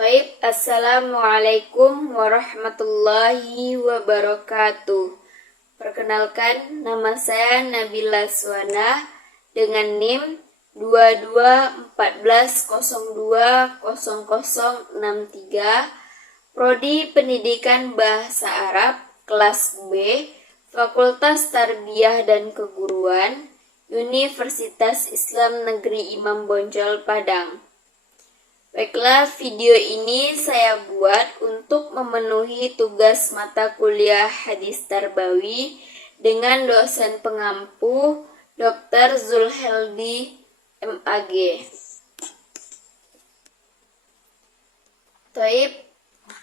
Assalamualaikum warahmatullahi wabarakatuh. Perkenalkan, nama saya Nabila Suwana dengan NIM 2214020063, Prodi Pendidikan Bahasa Arab, kelas B, Fakultas Tarbiyah dan Keguruan, Universitas Islam Negeri Imam Bonjol, Padang. Baiklah, video ini saya buat untuk memenuhi tugas mata kuliah Hadis Tarbawi dengan dosen pengampu Dr. Zulheldi MAG.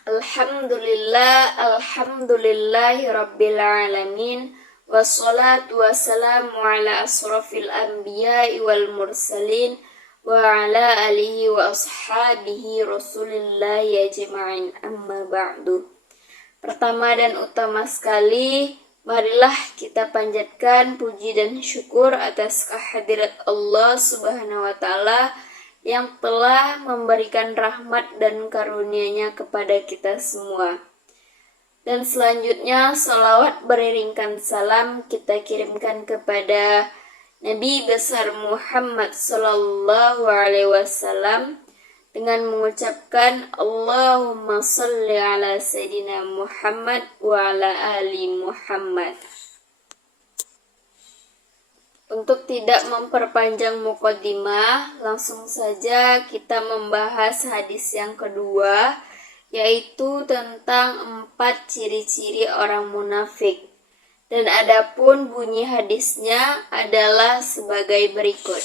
Alhamdulillahi Rabbil Alamin. Wassalatu wassalamu ala asrafil anbiya'i wal mursalin wa ala alihi wa ashabihi rasulillahi ajma'in, amma ba'du. Pertama dan utama sekali, marilah kita panjatkan puji dan syukur atas kehadirat Allah Subhanahu wa Ta'ala yang telah memberikan rahmat dan karunia-Nya kepada kita semua. Dan selanjutnya, salawat beriringkan salam kita kirimkan kepada Nabi besar Muhammad sallallahu alaihi wasallam dengan mengucapkan Allahumma salli ala Sayyidina Muhammad wa ala ali Muhammad. Untuk tidak memperpanjang muqaddimah, langsung saja kita membahas hadis yang kedua, yaitu tentang 4 ciri-ciri orang munafik. Dan adapun bunyi hadisnya adalah sebagai berikut.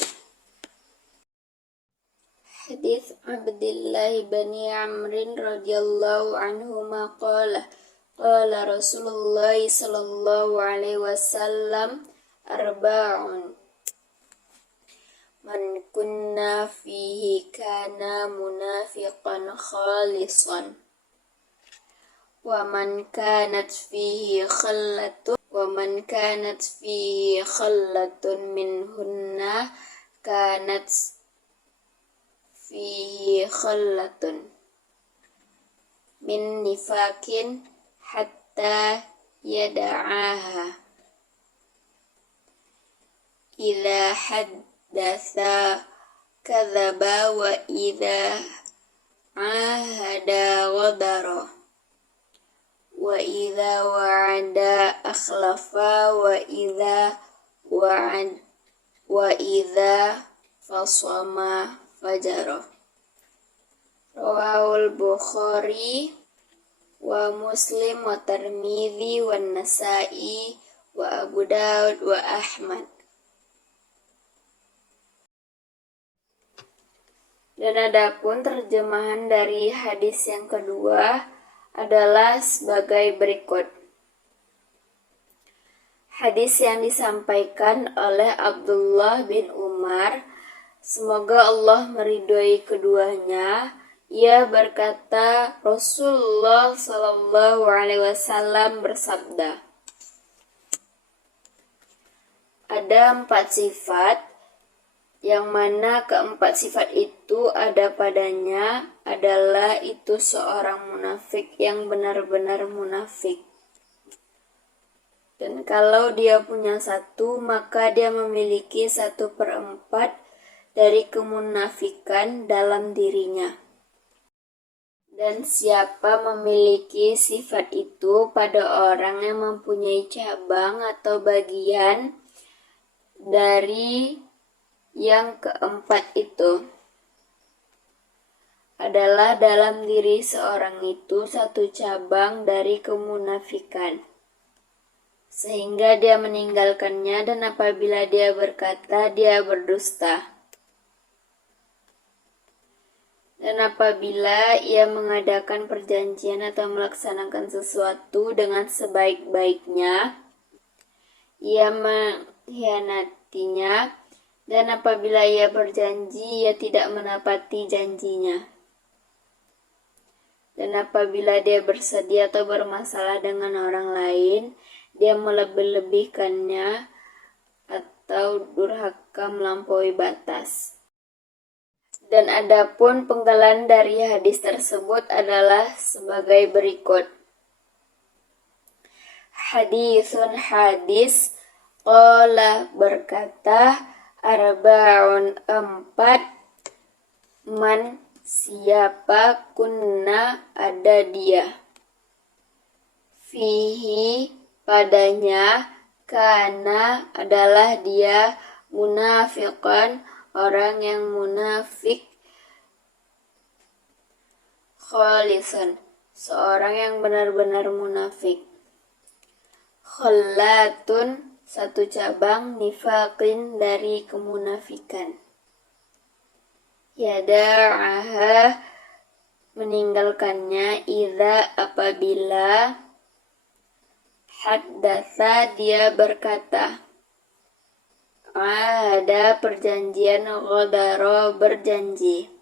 Hadis Abdullah bin Amrin radhiyallahu anhu qala Rasulullah sallallahu alaihi wasallam arba'un man kunna fihi kana munafiqan khalisan wa man kanat fihi khallatun minhunna kanat fihi khallatun min nifakin hatta yada'aha idza haddatha kadzaba wa idza ahada ghadara wa idza wa'ada akhlafa wa idza fasama fajara. Rawahul Bukhari wa Muslim wa Tirmidzi wa Nasa'i wa Abu Daud wa Ahmad. Dan adapun terjemahan dari hadis yang kedua adalah sebagai berikut. Hadis yang disampaikan oleh Abdullah bin Umar, semoga Allah meridhoi keduanya. Ia berkata, Rasulullah sallallahu alaihi wasallam bersabda, ada 4 sifat, yang mana keempat sifat itu ada padanya adalah itu seorang munafik yang benar-benar munafik. Dan kalau dia punya satu, maka dia memiliki 1/4 dari kemunafikan dalam dirinya. Dan siapa memiliki sifat itu pada orang yang mempunyai cabang atau bagian dari yang keempat itu, adalah dalam diri seorang itu 1 cabang dari kemunafikan, sehingga dia meninggalkannya, dan apabila dia berkata, dia berdusta. Dan apabila ia mengadakan perjanjian atau melaksanakan sesuatu dengan sebaik-baiknya, ia mengkhianatinya. Dan apabila ia berjanji, ia tidak menepati janjinya. Dan apabila dia bersedih atau bermasalah dengan orang lain, dia melebih-lebihkannya atau durhaka melampaui batas. Dan adapun penggalan dari hadis tersebut adalah sebagai berikut. Hadisun hadis, qala berkata, arba'un empat, man siapa kunna ada dia, fihi padanya, kana adalah dia, munafiqan orang yang munafik, khalisan seorang yang benar-benar munafik, khallatun satu cabang, nifaqin dari kemunafikan, yada'aha meninggalkannya, idza apabila, haddatsa dia berkata, ada perjanjian, ghadara berjanji,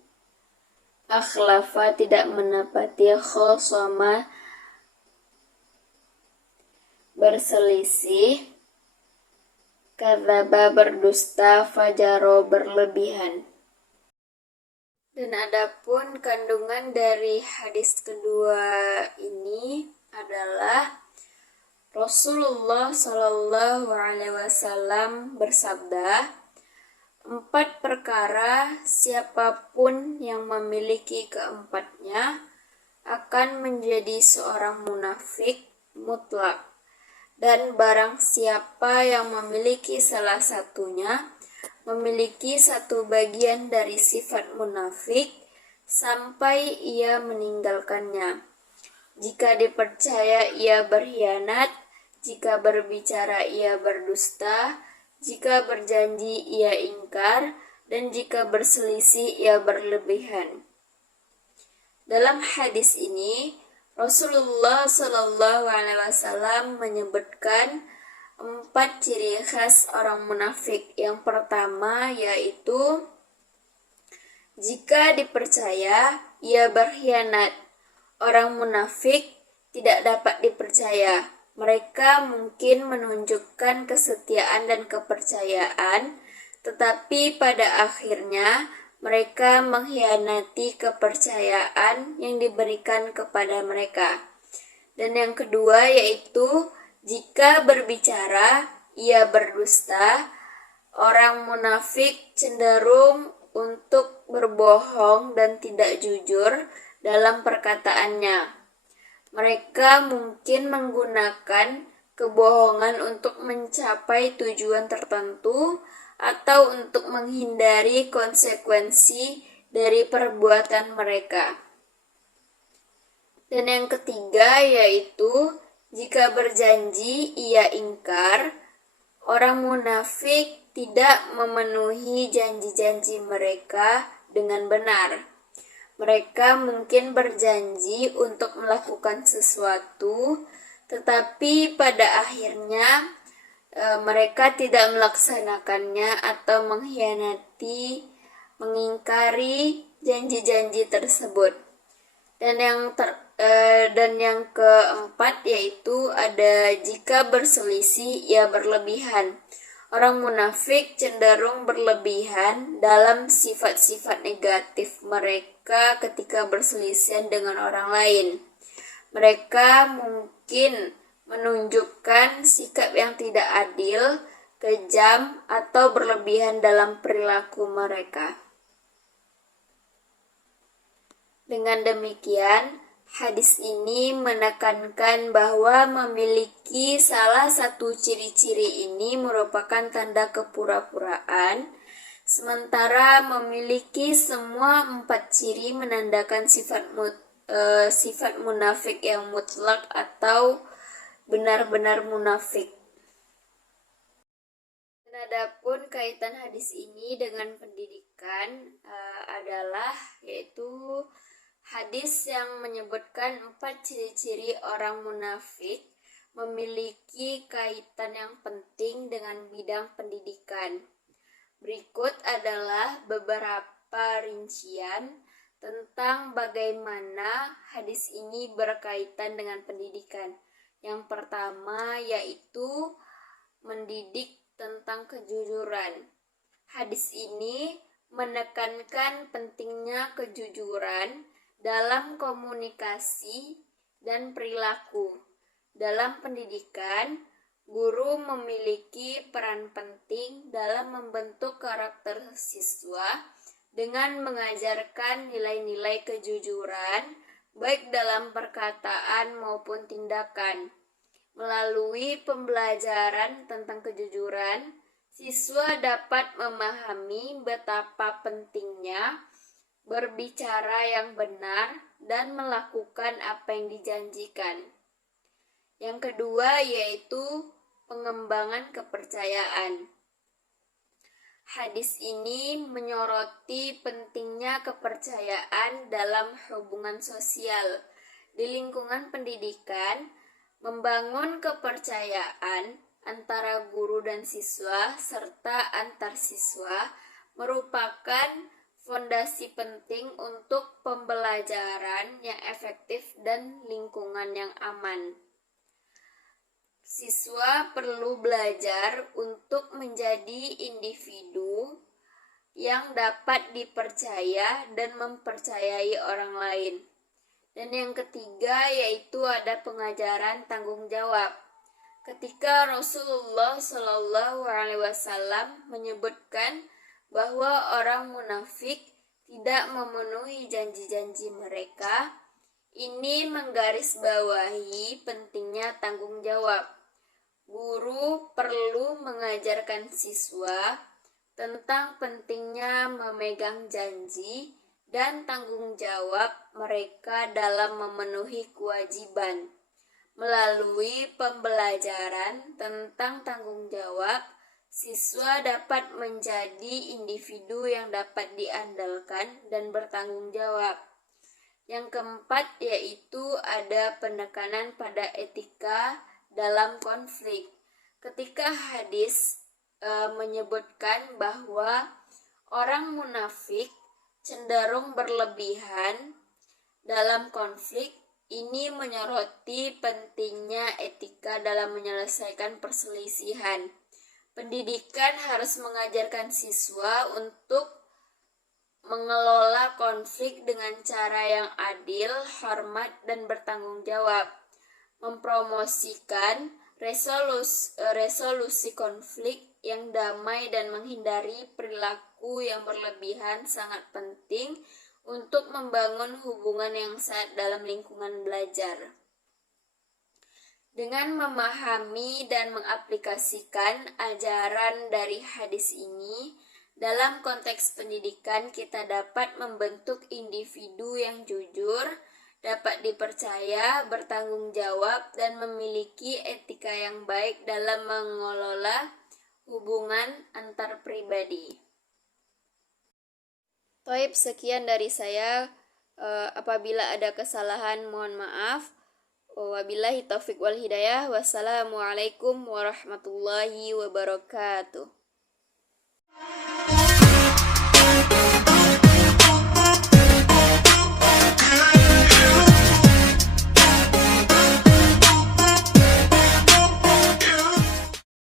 akhlafa tidak menepati, khosama berselisih, kadzaba berdusta, fajaro berlebihan. Dan adapun kandungan dari hadis kedua ini adalah Rasulullah Shallallahu Alaihi Wasallam bersabda, 4 perkara siapapun yang memiliki keempatnya akan menjadi seorang munafik mutlak, dan barang siapa yang memiliki salah satunya memiliki satu bagian dari sifat munafik sampai ia meninggalkannya. Jika dipercaya ia berkhianat, jika berbicara ia berdusta, jika berjanji ia ingkar, dan jika berselisih ia berlebihan. Dalam hadis ini Rasulullah Shallallahu Alaihi Wasallam menyebutkan 4 ciri khas orang munafik. Yang pertama yaitu jika dipercaya ia berkhianat. Orang munafik tidak dapat dipercaya. Mereka mungkin menunjukkan kesetiaan dan kepercayaan, tetapi pada akhirnya mereka mengkhianati kepercayaan yang diberikan kepada mereka. Dan yang kedua yaitu jika berbicara ia berdusta. Orang munafik cenderung untuk berbohong dan tidak jujur dalam perkataannya. Mereka mungkin menggunakan kebohongan untuk mencapai tujuan tertentu atau untuk menghindari konsekuensi dari perbuatan mereka. Dan yang ketiga yaitu jika berjanji ia ingkar. Orang munafik tidak memenuhi janji-janji mereka dengan benar. Mereka mungkin berjanji untuk melakukan sesuatu, tetapi pada akhirnya mereka tidak melaksanakannya atau mengkhianati, mengingkari janji-janji tersebut. Dan yang keempat yaitu ada jika berselisih ia berlebihan. Orang munafik cenderung berlebihan dalam sifat-sifat negatif mereka ketika berselisihan dengan orang lain. Mereka mungkin menunjukkan sikap yang tidak adil, kejam, atau berlebihan dalam perilaku mereka. Dengan demikian, hadis ini menekankan bahwa memiliki salah satu ciri-ciri ini merupakan tanda kepura-puraan, sementara memiliki semua 4 ciri menandakan sifat munafik yang mutlak atau benar-benar munafik. Adapun kaitan hadis ini dengan pendidikan adalah yaitu hadis yang menyebutkan 4 ciri-ciri orang munafik memiliki kaitan yang penting dengan bidang pendidikan. Berikut adalah beberapa rincian tentang bagaimana hadis ini berkaitan dengan pendidikan. Yang pertama yaitu mendidik tentang kejujuran. Hadis ini menekankan pentingnya kejujuran dalam komunikasi dan perilaku. Dalam pendidikan, guru memiliki peran penting dalam membentuk karakter siswa dengan mengajarkan nilai-nilai kejujuran, baik dalam perkataan maupun tindakan. Melalui pembelajaran tentang kejujuran, siswa dapat memahami betapa pentingnya berbicara yang benar dan melakukan apa yang dijanjikan. Yang kedua yaitu pengembangan kepercayaan. Hadis ini menyoroti pentingnya kepercayaan dalam hubungan sosial. Di lingkungan pendidikan, membangun kepercayaan antara guru dan siswa serta antar siswa merupakan fondasi penting untuk pembelajaran yang efektif dan lingkungan yang aman. Siswa perlu belajar untuk menjadi individu yang dapat dipercaya dan mempercayai orang lain. Dan yang ketiga yaitu ada pengajaran tanggung jawab. Ketika Rasulullah SAW menyebutkan bahwa orang munafik tidak memenuhi janji-janji mereka, ini menggarisbawahi pentingnya tanggung jawab. Guru perlu mengajarkan siswa tentang pentingnya memegang janji dan tanggung jawab mereka dalam memenuhi kewajiban. Melalui pembelajaran tentang tanggung jawab, siswa dapat menjadi individu yang dapat diandalkan dan bertanggung jawab. Yang keempat yaitu ada penekanan pada etika dalam konflik. Ketika hadis menyebutkan bahwa orang munafik cenderung berlebihan dalam konflik, ini menyoroti pentingnya etika dalam menyelesaikan perselisihan. Pendidikan harus mengajarkan siswa untuk mengelola konflik dengan cara yang adil, hormat, dan bertanggung jawab. Mempromosikan resolusi konflik yang damai dan menghindari perilaku yang berlebihan sangat penting untuk membangun hubungan yang sehat dalam lingkungan belajar. Dengan memahami dan mengaplikasikan ajaran dari hadis ini, dalam konteks pendidikan kita dapat membentuk individu yang jujur, dapat dipercaya, bertanggung jawab, dan memiliki etika yang baik dalam mengelola hubungan antar pribadi. Toib, sekian dari saya. Apabila ada kesalahan, mohon maaf. Wabillahi taufiq wal hidayah. Wassalamualaikum warahmatullahi wabarakatuh.